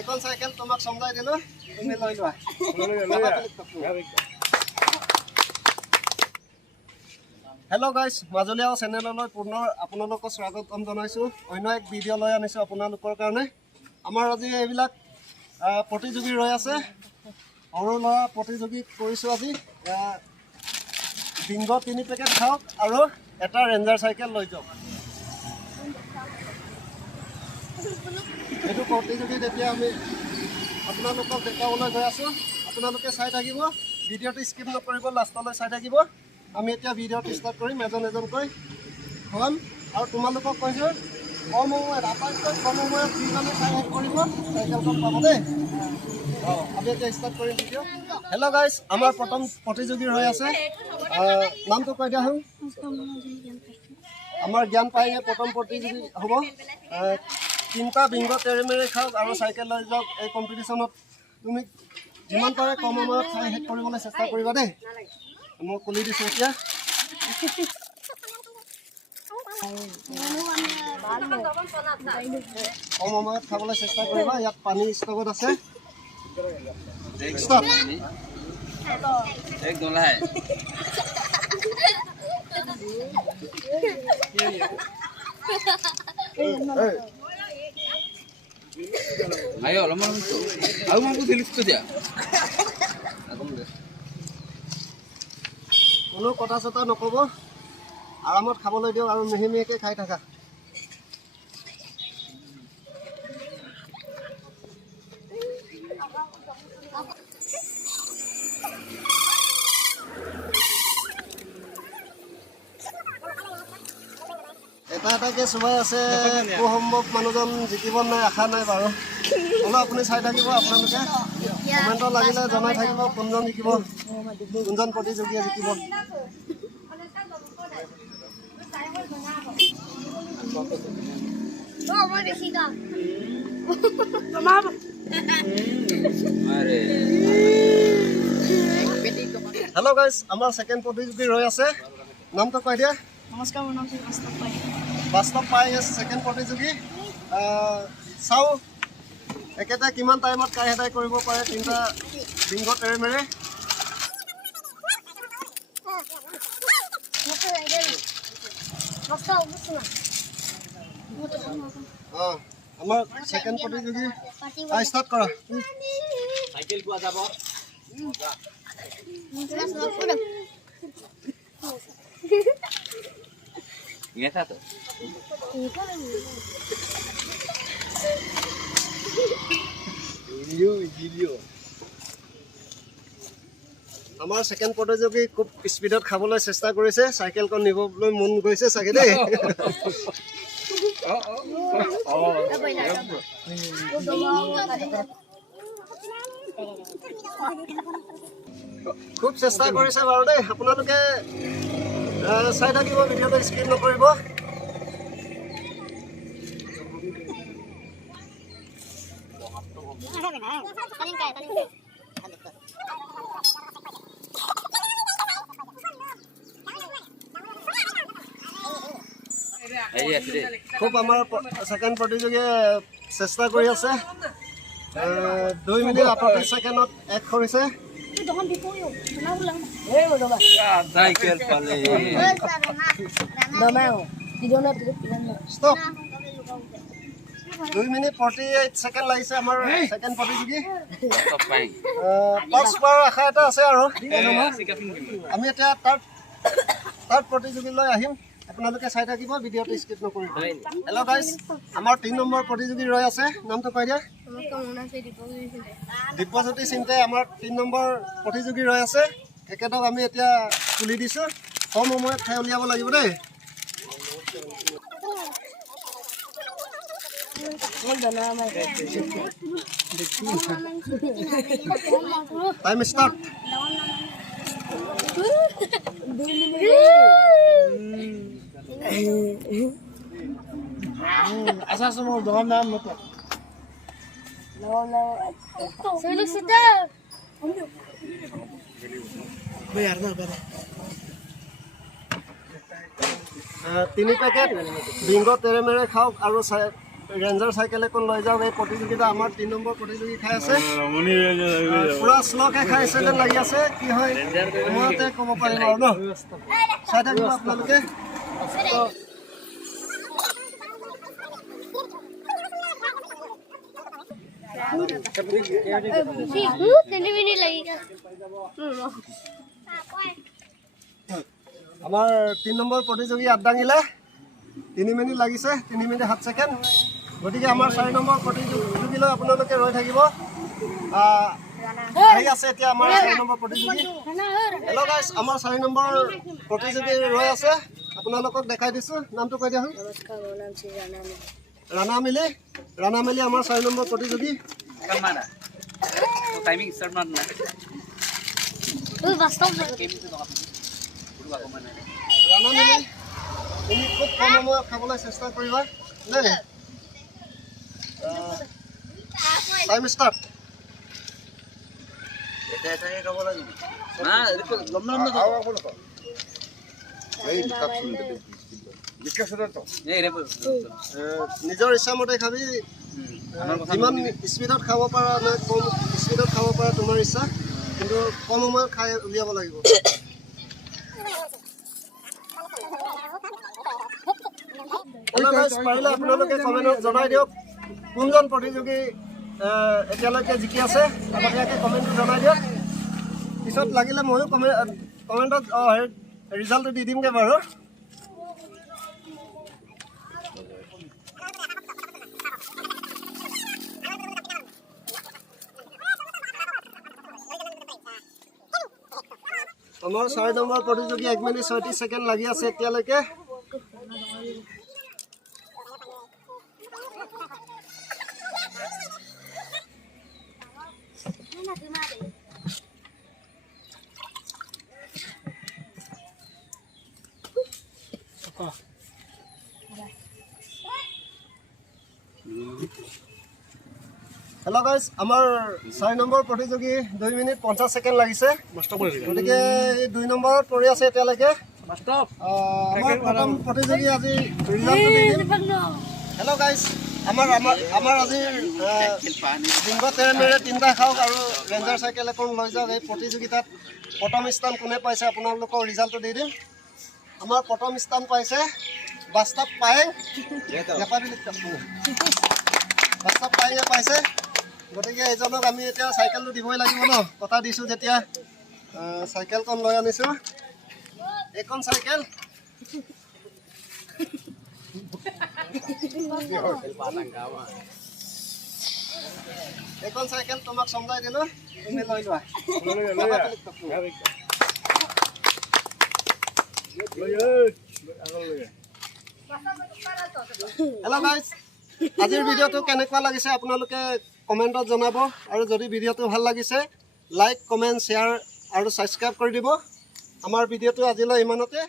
এখন চাইকেল তোমাক সমজাই দিলো তুমি লৈ লোৱা হেল্ল' গাইজ মাজুলীয়া চেনেললৈ পুনৰ আপোনালোকক স্বাগতম জনাইছোঁ অন্য এক ভিডিঅ' লৈ আনিছোঁ আপোনালোকৰ কাৰণে আমাৰ আজি এইবিলাক প্ৰতিযোগী ৰৈ আছে সৰু ল'ৰা প্ৰতিযোগী কৰিছোঁ আজি বিংগ 3 পেকেট খাওক আৰু এটা ৰেঞ্জাৰ চাইকেল লৈ যাওক এইটো প্ৰতিযোগীত এতিয়া আমি আপোনালোকক দেখাবলৈ গৈ আছোঁ আপোনালোকে চাই থাকিব ভিডিঅ'টো স্কিপ নকৰিব লাষ্টলৈ চাই থাকিব আমি এতিয়া ভিডিঅ'টো ষ্টাৰ্ট কৰিম এজন এজনকৈ হ'ম আৰু তোমালোকক কৈছোঁ কম সময়ত আটাইতকৈ কম সময়ত যিজনে চাই শেষ কৰিব চাইকেলখন পাব দেই আমি এতিয়া ষ্টাৰ্ট কৰিম ভিডিঅ' হেল্ল' গাইজ আমাৰ প্ৰথম প্ৰতিযোগী হৈ আছে নামটো কৈ দিয়া হ'ল আমাৰ জ্ঞান পাইহে প্ৰথম প্ৰতিযোগী হ'ব 3টা বিংগ তেৰেমেৰে খাওক আৰু চাইকেল লৈ যাওক এই কম্পিটিশ্যনত তুমি যিমান পাৰে কম সময়ত চাই শেষ কৰিবলৈ চেষ্টা কৰিবা দেই মই খুলি দিছোঁ এতিয়া কম সময়ত খাবলৈ চেষ্টা কৰিবা ইয়াত পানী ষ্টকত আছে ayo lama itu aku mau tulis itu ya কোনো কথা চথা নক'ব আৰামত খাবলৈ দিয়ক আৰু মিহি মিহিকৈ খাই থাকা এটা এটাকৈ চুবাই আছে সম্ভৱ মানুহজন জিকিব নাই আশা নাই বাৰু হ'লেও আপুনি চাই থাকিব আপোনালোকে কমেণ্টত লাগিলে জনাই থাকিব কোনজন জিকিব কোনজন প্ৰতিযোগীয়ে জিকিব হেল্ল' গাইজ আমাৰ ছেকেণ্ড প্ৰতিযোগী ৰৈ আছে নামটো কৈ দিয়া নমস্কাৰ মোৰ নাম বাস্তৱ পাই ছেকেণ্ড প্ৰতিযোগী চাওঁ একেটা কিমান টাইমত কাই হেদাই কৰিব পাৰে 3টা বিংগ তেৰেমেৰে আমাৰ ছেকেণ্ড প্ৰতিযোগী ষ্টাৰ্ট কৰা cycle gua যাব ingat satu video আমাৰ ছেকেণ্ড প্ৰতিযোগী খুব স্পীডত খাবলৈ চেষ্টা কৰিছে চাইকেলখন নিবলৈ মন গৈছে চাগে দেই খুব চেষ্টা কৰিছে বাৰু দেই আপোনালোকে চাই থাকিব ভিডিঅ'টো স্কিপ নকৰিব খুব আমাৰ ছেকেণ্ড প্ৰতিযোগীয়ে চেষ্টা কৰি আছে 2 মিনিট 38 ছেকেণ্ডত এক কৰিছে cycle pale stop 2 minute 48 second লাগিছে আমাৰ ছেকেণ্ড প্ৰতিযোগী stop pai পাঁচ বাৰ আশা এটা আছে আৰু আমি এতিয়া তাৰ প্ৰতিযোগীলৈ আহিম আপোনালোকে চাই থাকিব ভিডিঅ'টো স্কিপ নকৰিব হেল্ল' গাইজ আমাৰ 3 নম্বৰ প্ৰতিযোগী ৰৈ আছে নামটো কৈ দিয়া দিব্যজ্যোতি চিন্তে আমাৰ 3 নম্বৰ প্ৰতিযোগী ৰৈ আছে একেদক আমি এতিয়া খুলি দিছোঁ কম সময়ত খাই উলিয়াব লাগিব দেই time start Asal semua doang nam betul. No. Suluk sudah. Bayar na bayar. 3 packet being তেৰেমেৰে খাওক আৰু ৰেঞ্জাৰ চাইকেল এখন লৈ যাওক। এই প্ৰতিযোগিতা আমাৰ 3 নম্বৰ প্ৰতিযোগী খাই আছে, পুৰা শ্ল'কে খাই আছে যেন লাগি আছে। কি হয় সময়তে ক'ব পাৰিম আৰু ন, চাই থাকিব আপোনালোকে। আমাৰ 3 নম্বৰ প্ৰতিযোগী আঠ দাঙিলে, 3 মিনিট লাগিছে, 3 মিনিট 7 ছেকেণ্ড। গতিকে আমাৰ 4 নম্বৰ প্ৰতিযোগীলৈ আপোনালোকে ৰৈ থাকিব। আহি আছে এতিয়া আমাৰ 4 নম্বৰ প্ৰতিযোগী। হেল্ল' গাইজ, আমাৰ 4 নম্বৰ প্ৰতিযোগী ৰৈ আছে, আপোনালোকক দেখাই দিছোঁ। নামটো কৈ দিয়া হ'ল। ৰাণা মিলি আমাৰ 4 নম্বৰ প্ৰতিযোগী। টাইমিং স্টাৰ্ট মাৰ না ৰাণা মিলি, তুমি খুব কম সময়ত খাবলৈ চেষ্টা কৰিবা দেই। Time start. এটা এটাকে খাব লাগিব না, এৰকম লম্বা লম্বা তো এই ৰে নিজৰ ইচ্ছামতে খাবি, যিমান স্পীডত খাব পাৰা নে কম স্পীডত খাব পাৰা তোমাৰ ইচ্ছা, কিন্তু কম সময়ত খাই উলিয়াব লাগিব। পাৰিলে আপোনালোকে কমেণ্টত জনাই দিয়ক কোনজন প্ৰতিযোগী এতিয়ালৈকে জিকি আছে। আগতীয়াকৈ কমেণ্টটো জনাই দিয়ক, পিছত লাগিলে ময়ো কমেণ্টত ৰিজাল্টটো দি দিমগৈ বাৰু। আমাৰ 4 নম্বৰ প্ৰতিযোগী 1 মিনিট 36 ছেকেণ্ড লাগি আছে এতিয়ালৈকে। হেল্ল' গাইজ, আমাৰ 4 নম্বৰ প্ৰতিযোগী 2 মিনিট 50 ছেকেণ্ড লাগিছে। গতিকে এই 2 নম্বৰত পৰি আছে এতিয়ালৈকে। আমাৰ প্ৰথম প্ৰতিযোগী আজি ৰিজাল্টটো দি দিম। হেল্ল' গাইজ, আমাৰ আজিৰ সিংহ তেৰেমেৰে 3টা খাওক আৰু ৰেঞ্জাৰ চাইকেল এখন লৈ যাওক। এই প্ৰতিযোগিতাত প্ৰথম স্থান কোনে পাইছে আপোনালোকৰ ৰিজাল্টটো দি দিম। আমাৰ প্ৰথম স্থান পাইছে বাস্তৱ পায়েং, বাস্তৱ পায়েঙে পাইছে। গতিকে এইজনক আমি এতিয়া চাইকেলটো দিবই লাগিব ন, কথা দিছোঁ যেতিয়া। চাইকেলখন লৈ আনিছোঁ, এইখন চাইকেল। এইখন চাইকেল তোমাক চমজাই দিলোঁ, তুমি লৈ লোৱা। হেল্ল' গাইজ, আজিৰ ভিডিঅ'টো কেনেকুৱা লাগিছে আপোনালোকে কমেণ্টত জনাব, আৰু যদি ভিডিঅ'টো ভাল লাগিছে লাইক, কমেণ্ট, শ্বেয়াৰ আৰু ছাবস্ক্ৰাইব কৰি দিব। আমাৰ ভিডিঅ'টো আজিলৈ ইমানতে।